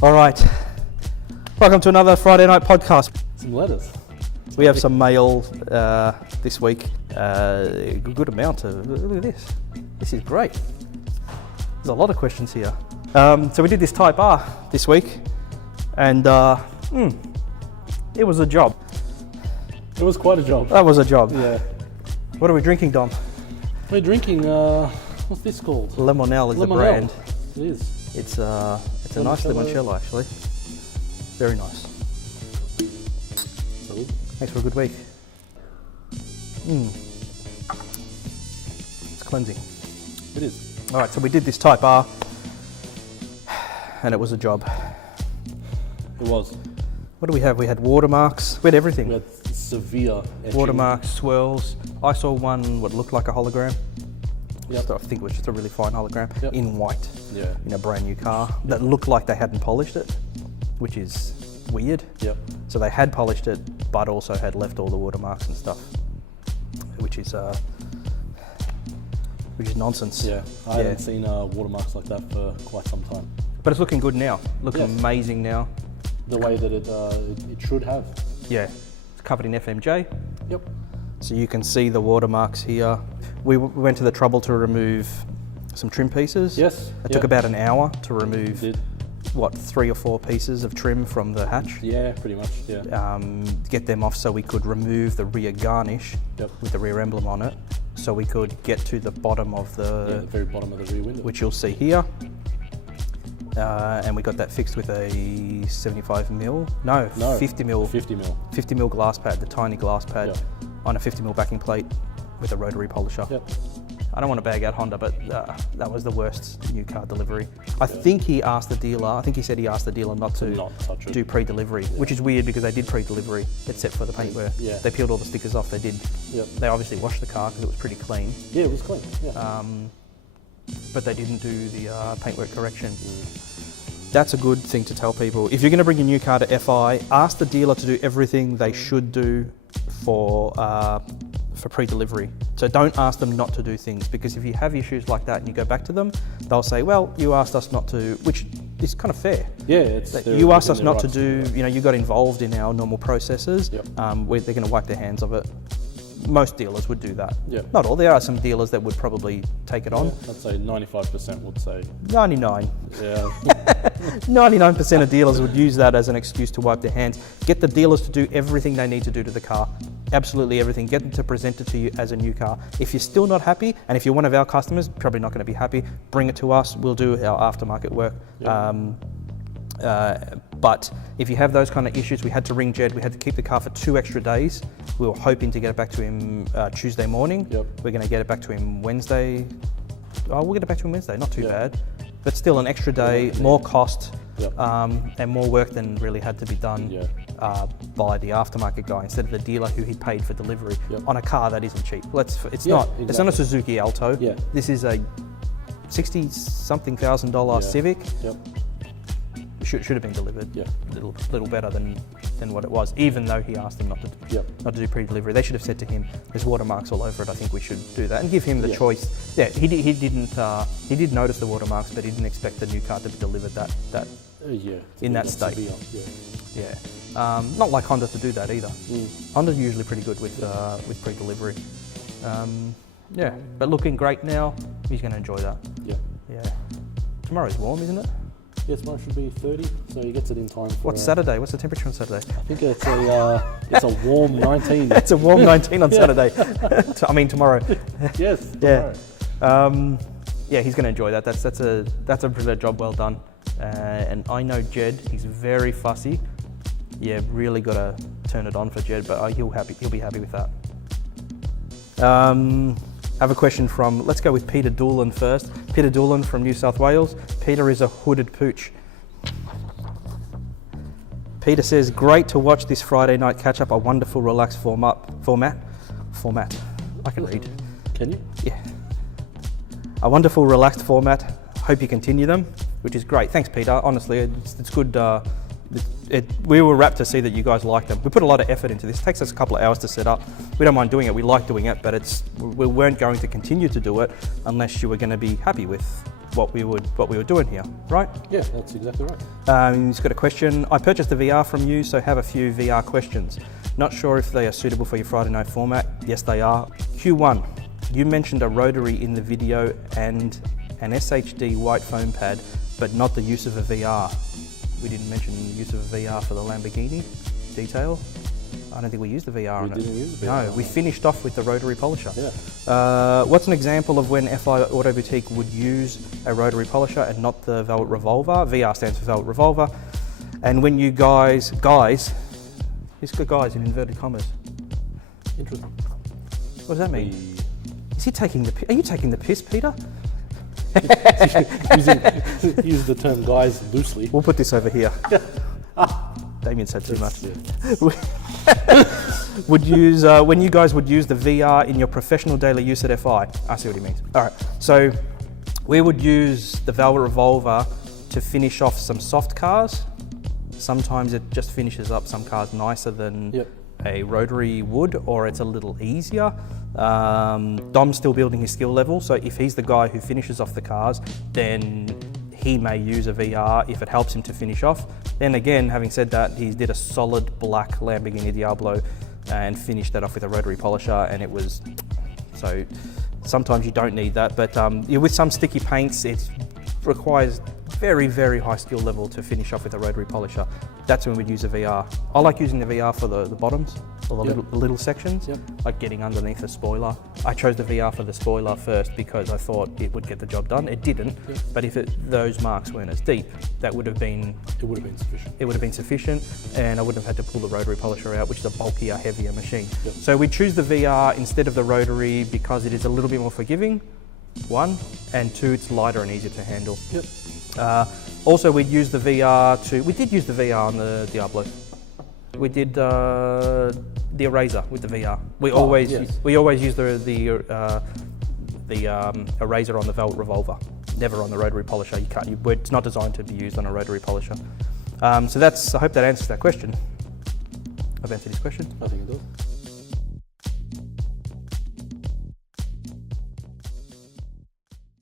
All right, welcome to another Friday night podcast. Some letters. We have some mail this week. A good amount of, look at this. This is great. There's a lot of questions here. So we did this Type R this week, and it was a job. It was quite a job. That was a job. Yeah. What are we drinking, Dom? We're drinking, what's this called? Limoncello is the Limoncello. brand. It is. It's a nice limoncello actually. Very nice. So, Thanks for a good week. It's cleansing. it is. All right, so we did this Type R, and it was a job. It was. What do we have? We had watermarks. We had everything. We had severe etching. Watermarks, swirls. I saw one what looked like a hologram. Yep. I think it was just a really fine hologram Yep. in white Yeah. in a brand new car that looked like they hadn't polished it, which is weird. Yep. So they had polished it, but also had left all the watermarks and stuff, which is nonsense. Yeah. I haven't seen watermarks like that for quite some time. But it's looking good now. Looking Yes. amazing now. The way that it should have. Yeah, it's covered in FMJ. Yep. So you can see the watermarks here. We went to the trouble to remove some trim pieces. Yes. It took about an hour to remove, Did. 3 or 4 pieces of trim from the hatch. Yeah, pretty much. Yeah. Get them off so we could remove the rear garnish Yep. with the rear emblem on it, so we could get to the bottom of The very bottom of the rear window. which you'll see here. And we got that fixed with a 75 mil? No, 50 mil. 50 mil. 50 mil glass pad, the tiny glass pad, Yep. on a 50 mil backing plate with a rotary polisher. Yep. I don't want to bag out Honda, but that was the worst new car delivery. I think he asked the dealer, I think he said he asked the dealer not to touch it. do pre-delivery, which is weird because they did pre-delivery, except for the paintwork. Yeah. They peeled all the stickers off, they did. Yep. They obviously washed the car because it was pretty clean, Yeah, it was clean. Yeah. but they didn't do the paintwork correction. That's a good thing to tell people. If you're going to bring your new car to FI, ask the dealer to do everything they should do for pre-delivery. So don't ask them not to do things, because if you have issues like that and you go back to them, they'll say, well, you asked us not to, which is kind of fair. Yeah, You asked us not to do, you got involved in our normal processes, Yep. where they're going to wipe their hands of it. Most dealers would do that. Yep. Not all, there are some dealers that would probably take it on. I'd say 95% would say. 99. Yeah. 99% of dealers would use that as an excuse to wipe their hands. Get the dealers to do everything they need to do to the car. Absolutely everything. Get them to present it to you as a new car. If you're still not happy, and if you're one of our customers, probably not going to be happy, bring it to us. We'll do our aftermarket work. Yep. But if you have those kind of issues, we had to ring Jed. We had to keep the car for 2 extra days. We were hoping to get it back to him Tuesday morning. Yep. We're going to get it back to him Wednesday. Oh, we'll get it back to him Wednesday. Not too Yep. bad. But still an extra day, more cost, Yep. and more work than really had to be done Yeah. by the aftermarket guy instead of the dealer who he paid for delivery Yep. on a car that isn't cheap. It's Yeah, not. It's not a Suzuki Alto. Yeah. This is a $60-something thousand Yeah. Civic. Yep. Should have been delivered. Yeah. Little better than what it was, even though he asked them not to do pre-delivery. They should have said to him, "There's watermarks all over it. I think we should do that," and give him the Yeah. choice. Yeah, he didn't. He did notice the watermarks, but he didn't expect the new car to be delivered that Yeah. in that state. Severe. Yeah. Yeah. Not like Honda to do that either. Mm. Honda's usually pretty good with pre-delivery. Yeah, but looking great now. He's going to enjoy that. Yeah. Yeah. Tomorrow's warm, isn't it? Yeah, tomorrow should be 30, so he gets it in time for. What's Saturday? What's the temperature on Saturday? I think it's a warm 19. It's a warm 19 on Saturday. I mean tomorrow. Yes. Yeah. Tomorrow. Yeah, he's going to enjoy that. That's a job well done. And I know Jed. He's very fussy. Yeah, really got to turn it on for Jed, but he'll be happy with that. I have a question from, let's go with Peter Doolan first. Peter Doolan from New South Wales. Peter is a hooded pooch. Peter says, great to watch this Friday night catch up, a wonderful relaxed format. I can read. Can you? Yeah. A wonderful relaxed format. Hope you continue them, which is great. Thanks, Peter. Honestly, it's good. We were rapt to see that you guys like them. We put a lot of effort into this. It takes us a couple of hours to set up. We don't mind doing it. We like doing it, but we weren't going to continue to do it unless you were going to be happy with what we were doing here, right? Yeah, that's exactly right. He's got a question. I purchased the VR from you, so have a few VR questions. Not sure if they are suitable for your Friday night format. Yes, they are. Q1, you mentioned a rotary in the video and an SHD white foam pad, but not the use of a VR. We didn't mention the use of a VR for the Lamborghini detail. I don't think we used the VR on it. We didn't use the VR. No, we finished off with the rotary polisher. Yeah. What's an example of when FI Auto Boutique would use a rotary polisher and not the Velvet Revolver? VR stands for Velvet Revolver. And when you guys, he's got guys in inverted commas. Interesting. What does that mean? Is he taking the piss? Are you taking the piss, Peter? Use the term guys loosely. We'll put this over here. Damien said too much. Would use when you guys would use the VR in your professional daily use at FI. I see what he means. All right, so we would use the Velvet Revolver to finish off some soft cars. Sometimes it just finishes up some cars nicer than a rotary would, or it's a little easier. Dom's still building his skill level, so if he's the guy who finishes off the cars, then he may use a VR if it helps him to finish off. Then again, having said that, he did a solid black Lamborghini Diablo and finished that off with a rotary polisher, and it was, so sometimes you don't need that, but with some sticky paints, it requires very, very high skill level to finish off with a rotary polisher. That's when we'd use a VR. I like using the VR for the bottoms, or the little sections, like getting underneath the spoiler. I chose the VR for the spoiler first because I thought it would get the job done. It didn't, but if those marks weren't as deep, that would have been... It would have been sufficient. It would have been sufficient, and I wouldn't have had to pull the rotary polisher out, which is a bulkier, heavier machine. So we choose the VR instead of the rotary because it is a little bit more forgiving, one, and two, it's lighter and easier to handle. Also, we'd use the VR we did use the VR on the Diablo. We did the eraser with the VR. We always use the eraser on the Velvet Revolver, never on the rotary polisher. You can't. It's not designed to be used on a rotary polisher. So I hope that answers that question. I've answered his question. I think it does.